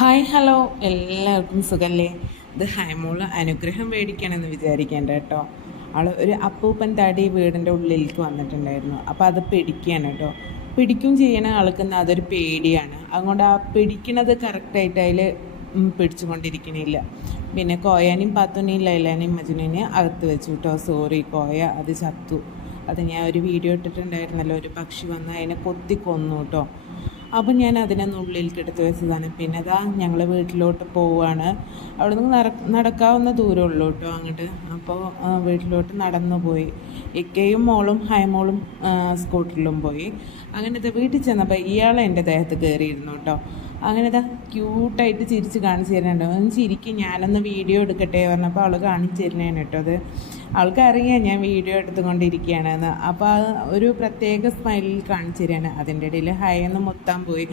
Hi hello എല്ലാവർക്കും സുഖല്ലേ? ഇത് ഹൈമോൾ അനുഗ്രഹം മേടിക്കണമെന്ന് വിചാരിക്കേണ്ട കേട്ടോ അവൾ ഒരു അപ്പൂപ്പൻ തടി വീടിന്റെ ഉള്ളിലേക്ക് വന്നിട്ടുണ്ടായിരുന്നു. അപ്പോൾ അത് പിടിക്കുകയാണ് കേട്ടോ പിടിക്കും ചെയ്യണ ആൾക്ക് അതൊരു പേടിയാണ്. അതുകൊണ്ട് ആ പിടിക്കണത് കറക്റ്റായിട്ട് അതിൽ പിടിച്ചുകൊണ്ടിരിക്കണില്ല. പിന്നെ കോയാനും പാത്തുനെയും ലൈലാനെയും മജുനേനെയും അകത്ത് വെച്ചു കേട്ടോ സോറി കോയ അത് ചത്തു. അത് ഞാൻ ഒരു വീഡിയോ ഇട്ടിട്ടുണ്ടായിരുന്നല്ലോ. ഒരു പക്ഷി വന്ന് അതിനെ കൊത്തി കൊന്നു കേട്ടോ അപ്പം ഞാൻ അതിനെ ഉള്ളിൽ എടുത്ത് വെച്ചതാണ്. പിന്നെ അതാ ഞങ്ങൾ വീട്ടിലോട്ട് പോവുകയാണ് അവിടെ നിന്ന് നട നടക്കാവുന്ന ദൂരമുള്ളൂ കേട്ടോ അങ്ങോട്ട്. അപ്പോൾ വീട്ടിലോട്ട് നടന്നു പോയി. ഇക്കയും മോളും ഹൈമോളും സ്കൂട്ടറിലും പോയി. അങ്ങനത്തെ വീട്ടിൽ ചെന്നപ്പോൾ ഇയാളെ എന്റെ ദേഹത്ത് കയറിയിരുന്നു കേട്ടോ. അങ്ങനെ ഇതാ ക്യൂട്ടായിട്ട് ചിരിച്ച് കാണിച്ചു തരുന്നുണ്ട്. ഒന്ന് ചിരിക്കും ഞാനൊന്ന് വീഡിയോ എടുക്കട്ടെ പറഞ്ഞപ്പോൾ അവൾ കാണിച്ചു തരുന്നതാണ് കേട്ടോ അത്. അവൾക്കറിയാം ഞാൻ വീഡിയോ എടുത്തുകൊണ്ടിരിക്കുകയാണെന്ന്. അപ്പോൾ അത് ഒരു പ്രത്യേക സ്മൈലിൽ കാണിച്ചു തരികയാണ് അതിന്റെ ഇടയിൽ ഹൈ എന്ന് മുത്താൻ പോയി.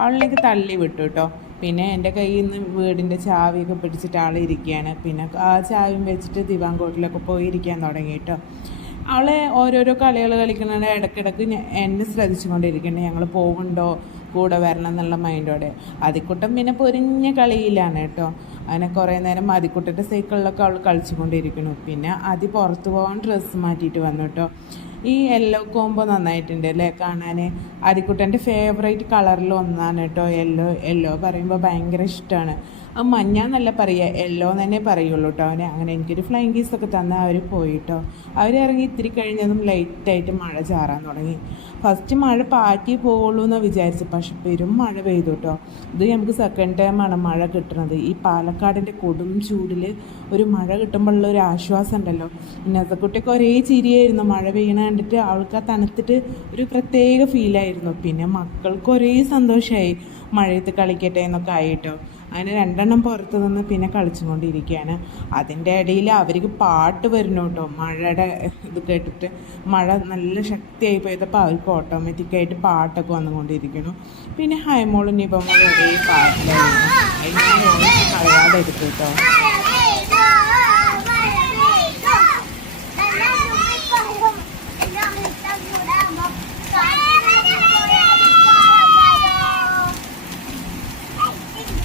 അവളിലേക്ക് തള്ളി വിട്ടു കേട്ടോ. പിന്നെ എന്റെ കയ്യിൽ നിന്ന് വീടിന്റെ ചാവിയൊക്കെ പിടിച്ചിട്ട് ആൾ ഇരിക്കുകയാണ്. പിന്നെ ആ ചാവിയും വെച്ചിട്ട് ദിവാങ്കോട്ടിലൊക്കെ പോയി ഇരിക്കാൻ തുടങ്ങി കേട്ടോ. അവളെ ഓരോരോ കളികൾ കളിക്കുന്നതിന്റെ ഇടയ്ക്കിടയ്ക്ക് എന്നെ ശ്രദ്ധിച്ചുകൊണ്ടിരിക്കണ്ടേ ഞങ്ങൾ പോകുന്നുണ്ടോ കൂടെ വരണം എന്നുള്ള മൈൻഡോടെ. അതിക്കൂട്ടം പിന്നെ പൊരിഞ്ഞ കളിയിലാണ് കേട്ടോ. അങ്ങനെ കുറേ നേരം അതിക്കുട്ടന്റെ സൈക്കിളിലൊക്കെ അവൾ കളിച്ചുകൊണ്ടിരിക്കുന്നു. പിന്നെ അതി പുറത്ത് പോകാൻ ഡ്രസ്സ് മാറ്റിയിട്ട് വന്നു കേട്ടോ ഈ യെല്ലോ കോമ്പോ നന്നായിട്ടുണ്ട് അല്ലേ? കാണാൻ അതിക്കുട്ടന്റെ ഫേവറേറ്റ് കളറിൽ ഒന്നാണ് കേട്ടോ യെല്ലോ യെല്ലോ പറയുമ്പോൾ ഭയങ്കര ഇഷ്ടമാണ്. മഞ്ഞ എന്നല്ല പറയുക യെല്ലോ തന്നെ പറയുള്ളൂ കേട്ടോ അവനെ അങ്ങനെ എനിക്കൊരു ഫ്ലൈങ് കീസൊക്കെ തന്ന അവർ പോയിട്ടോ അവർ ഇറങ്ങി ഇത്തിരി കഴിഞ്ഞതും ലൈറ്റായിട്ട് മഴ ചാറാൻ തുടങ്ങി. ഫസ്റ്റ് മഴ പാറ്റി പോകുള്ളൂ എന്ന് വിചാരിച്ചു പക്ഷെ പെരും മഴ പെയ്തു കേട്ടോ ഇത് നമുക്ക് സെക്കൻഡ് ടൈമാണ് മഴ കിട്ടുന്നത് ഈ പാലക്കാടിന്റെ കൊടും ചൂടിൽ ഒരു മഴ കിട്ടുമ്പോഴുള്ള ഒരു ആശ്വാസം ഉണ്ടല്ലോ. നസക്കുട്ടിയൊക്കെ ഒരേ ചിരിയായിരുന്നു. മഴ പെയ്യണ കണ്ടിട്ട് അവൾക്ക് ആ തണുത്തിട്ട് ഒരു പ്രത്യേക ഫീലായിരുന്നു പിന്നെ മക്കൾക്ക് ഒരേ സന്തോഷമായി മഴയത്ത് കളിക്കട്ടെ എന്നൊക്കെ ആയിട്ടോ അങ്ങനെ രണ്ടെണ്ണം പുറത്ത് നിന്ന് പിന്നെ കളിച്ചുകൊണ്ടിരിക്കുകയാണ്. അതിന്റെ ഇടയിൽ അവർക്ക് പാട്ട് വരുന്നു കേട്ടോ. മഴയുടെ ഇത് കേട്ടിട്ട് മഴ നല്ല ശക്തിയായി പോയതപ്പോൾ അവർക്ക് ഓട്ടോമാറ്റിക്കായിട്ട് പാട്ടൊക്കെ വന്നുകൊണ്ടിരിക്കുന്നു. പിന്നെ ഹൈമോളും നിപമോളും ഒരേ പാട്ടിലായിരുന്നു അതിന് കളയാതെ എടുത്തു കേട്ടോ.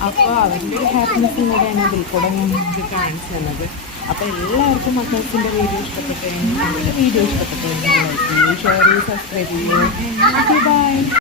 അപ്പോൾ അവരുടെ ഒരു ഹാപ്പിനെസ്സും കൂടെയാണ് ഇതിൽ കൂടെ ഞാൻ നിങ്ങൾക്ക് കാണിച്ചു തന്നത്. അപ്പോൾ എല്ലാവർക്കും മക്കൾസിന്റെ വീഡിയോ ഇഷ്ടപ്പെട്ടു ഞങ്ങളുടെ വീഡിയോ ഇഷ്ടപ്പെട്ടു ഷെയർ ചെയ്യൂ സബ്സ്ക്രൈബ് ചെയ്യൂ ബൈ